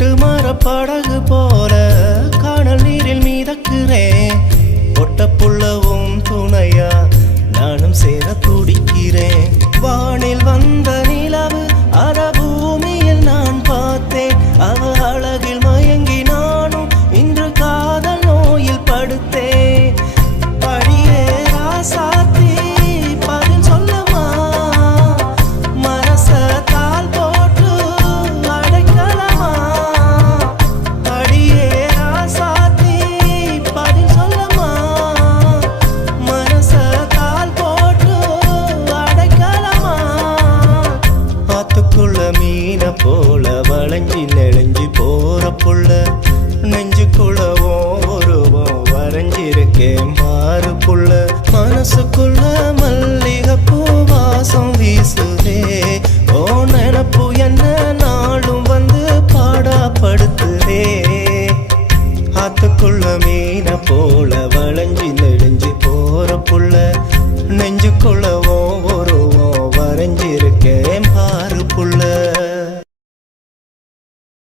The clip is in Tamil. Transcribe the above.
படகு போல காணல் நீரில் மீதக்கிறேன். ஒட்ட புள்ளவும் துணையா நானும் சேர துடிக்கிறேன். வானில் வந்த நிலவு அத பூமியில் நான் பார்த்தேன். அவ அழகில் மயங்கி நானும் இன்று காதல் நோயில் படுத்தேன். படியே ராசாத்தி பதில் சொல்லமா, மனச தாள் போட்டு அடைக்கலமா. படியே ராசாத்தி பதில் சொல்லமா, மனச தாள் போட்டு அடைக்கலமா. ஆத்துக்குள்ள மீன போல வளைஞ்சி நெளிஞ்சி போற புள்ள, நெஞ்சுக்குள்ளவோ ஒருவம் வரைஞ்சிருக்கேன் மாறு புள்ள. மனசுக்குள்ள மல்லிகைப்பூ வாசம் வீசுதே, ஓ நினப்பு என்ன நாளும் வந்து பாடாப்படுத்துதே. ஆத்துக்குள்ள மீன போல